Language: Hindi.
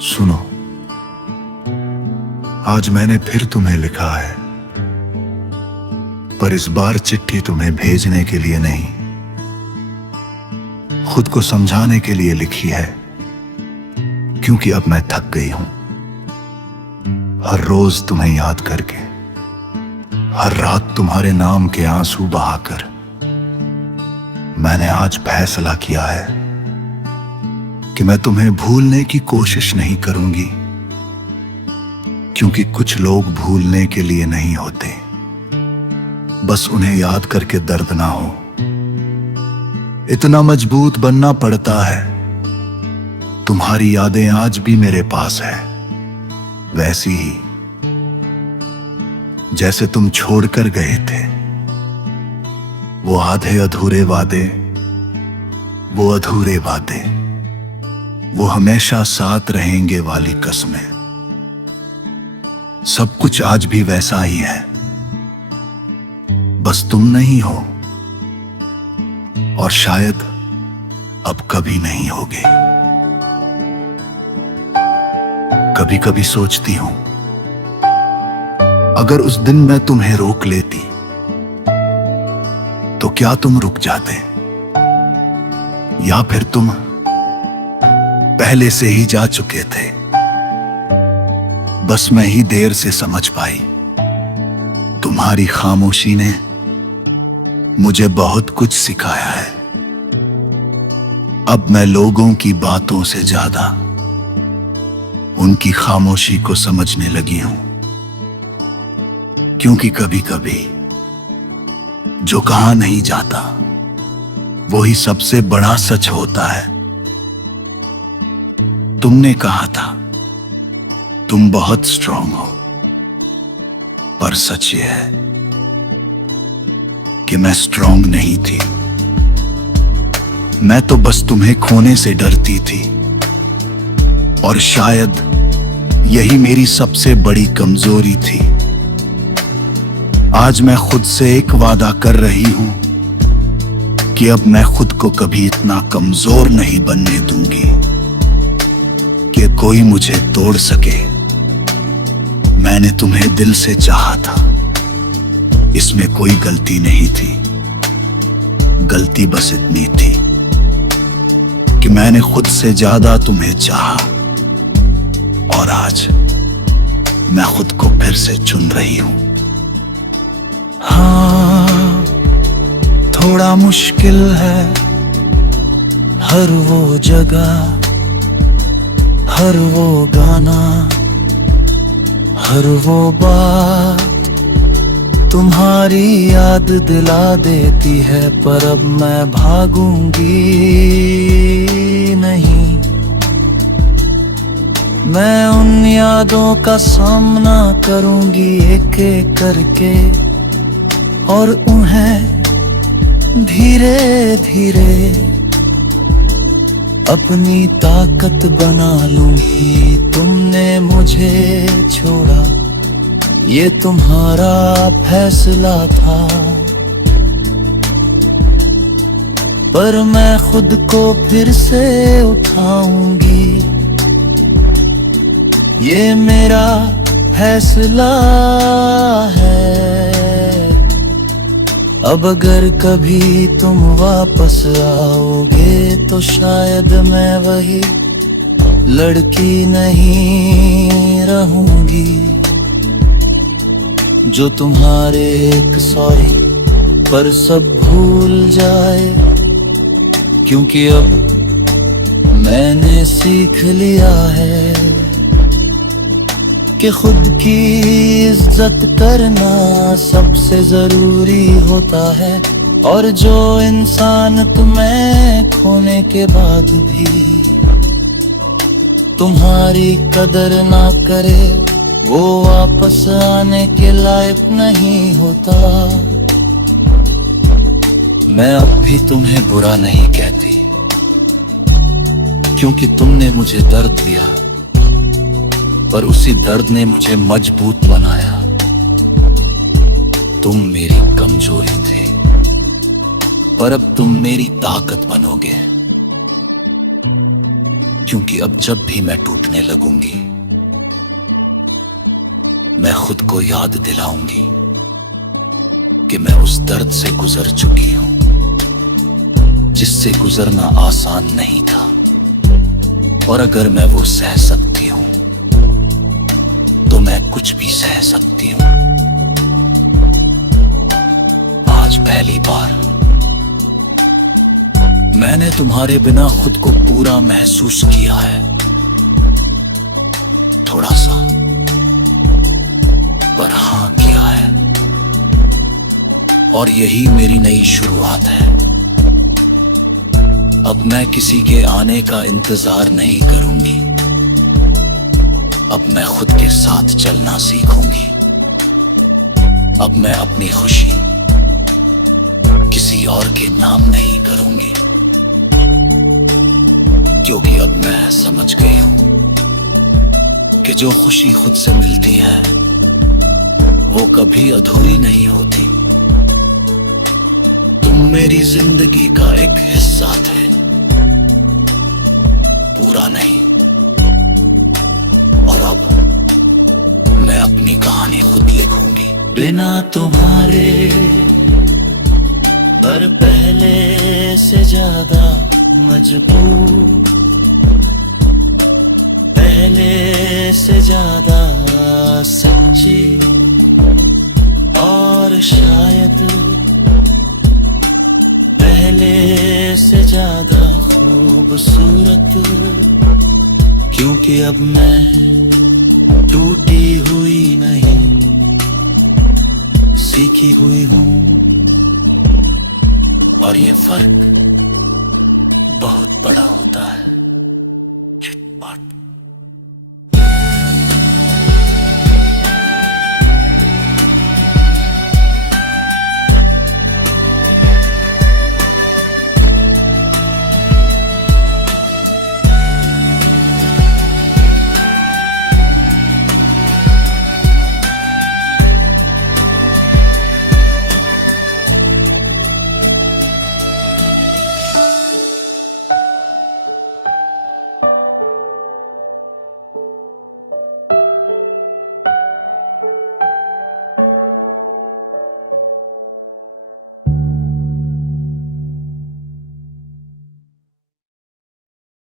सुनो, आज मैंने फिर तुम्हें लिखा है, पर इस बार चिट्ठी तुम्हें भेजने के लिए नहीं, खुद को समझाने के लिए लिखी है। क्योंकि अब मैं थक गई हूं हर रोज तुम्हें याद करके, हर रात तुम्हारे नाम के आंसू बहाकर। मैंने आज फैसला किया है कि मैं तुम्हें भूलने की कोशिश नहीं करूंगी, क्योंकि कुछ लोग भूलने के लिए नहीं होते, बस उन्हें याद करके दर्द ना हो। इतना मजबूत बनना पड़ता है। तुम्हारी यादें आज भी मेरे पास है, वैसी ही जैसे तुम छोड़कर गए थे। वो आधे अधूरे वादे, वो अधूरे वादे, वो हमेशा साथ रहेंगे वाली कसमें। सब कुछ आज भी वैसा ही है, बस तुम नहीं हो, और शायद अब कभी नहीं होगे। कभी कभी सोचती हूं, अगर उस दिन मैं तुम्हें रोक लेती तो क्या तुम रुक जाते, या फिर तुम पहले से ही जा चुके थे। बस मैं ही देर से समझ पाई। तुम्हारी खामोशी ने मुझे बहुत कुछ सिखाया है। अब मैं लोगों की बातों से ज्यादा उनकी खामोशी को समझने लगी हूं, क्योंकि कभी कभी जो कहा नहीं जाता वही सबसे बड़ा सच होता है। तुमने कहा था तुम बहुत स्ट्रांग हो, पर सच ये है कि मैं स्ट्रांग नहीं थी। मैं तो बस तुम्हें खोने से डरती थी, और शायद यही मेरी सबसे बड़ी कमजोरी थी। आज मैं खुद से एक वादा कर रही हूं कि अब मैं खुद को कभी इतना कमजोर नहीं बनने दूंगी कि कोई मुझे तोड़ सके। मैंने तुम्हें दिल से चाहा था, इसमें कोई गलती नहीं थी। गलती बस इतनी थी कि मैंने खुद से ज्यादा तुम्हें चाहा, और आज मैं खुद को फिर से चुन रही हूं। हाँ, थोड़ा मुश्किल है हर वो जगह, हर वो गाना, हर वो बात तुम्हारी याद दिला देती है। पर अब मैं भागूंगी नहीं, मैं उन यादों का सामना करूंगी एक एक करके, और उन्हें धीरे धीरे अपनी ताकत बना लूंगी। तुमने मुझे छोड़ा, ये तुम्हारा फैसला था, पर मैं खुद को फिर से उठाऊंगी। ये मेरा फैसला है। अब अगर कभी तुम वापस आओगे तो शायद मैं वही लड़की नहीं रहूंगी जो तुम्हारे एक सॉरी पर सब भूल जाए। क्योंकि अब मैंने सीख लिया है कि खुद की इज्जत करना सबसे जरूरी होता है, और जो इंसान तुम्हें खोने के बाद भी तुम्हारी कदर ना करे, वो वापस आने के लायक नहीं होता। मैं अब भी तुम्हें बुरा नहीं कहती, क्योंकि तुमने मुझे दर्द दिया, पर उसी दर्द ने मुझे मजबूत बनाया। तुम मेरी कमजोरी थे, पर अब तुम मेरी ताकत बनोगे। क्योंकि अब जब भी मैं टूटने लगूंगी, मैं खुद को याद दिलाऊंगी कि मैं उस दर्द से गुजर चुकी हूं जिससे गुजरना आसान नहीं था। और अगर मैं वो सह सकती हूं तो मैं कुछ भी सह सकती हूं। आज पहली बार मैंने तुम्हारे बिना खुद को पूरा महसूस किया है, थोड़ा सा, पर हां किया है। और यही मेरी नई शुरुआत है। अब मैं किसी के आने का इंतजार नहीं करूंगी। अब मैं खुद के साथ चलना सीखूंगी। अब मैं अपनी खुशी किसी और के नाम नहीं करूंगी, क्योंकि अब मैं समझ गई हूं कि जो खुशी खुद से मिलती है वो कभी अधूरी नहीं होती। तुम मेरी जिंदगी का एक हिस्सा थे, पूरा नहीं। और अब मैं अपनी कहानी खुद लिखूंगी। बिना तुम्हारे पर पहले से ज्यादा मजबूर, पहले से ज्यादा सच्ची, और शायद पहले से ज्यादा खूबसूरत, क्योंकि अब मैं टूटी हुई नहीं, सीखी हुई हूं। और ये फर्क बहुत बड़ा होता है।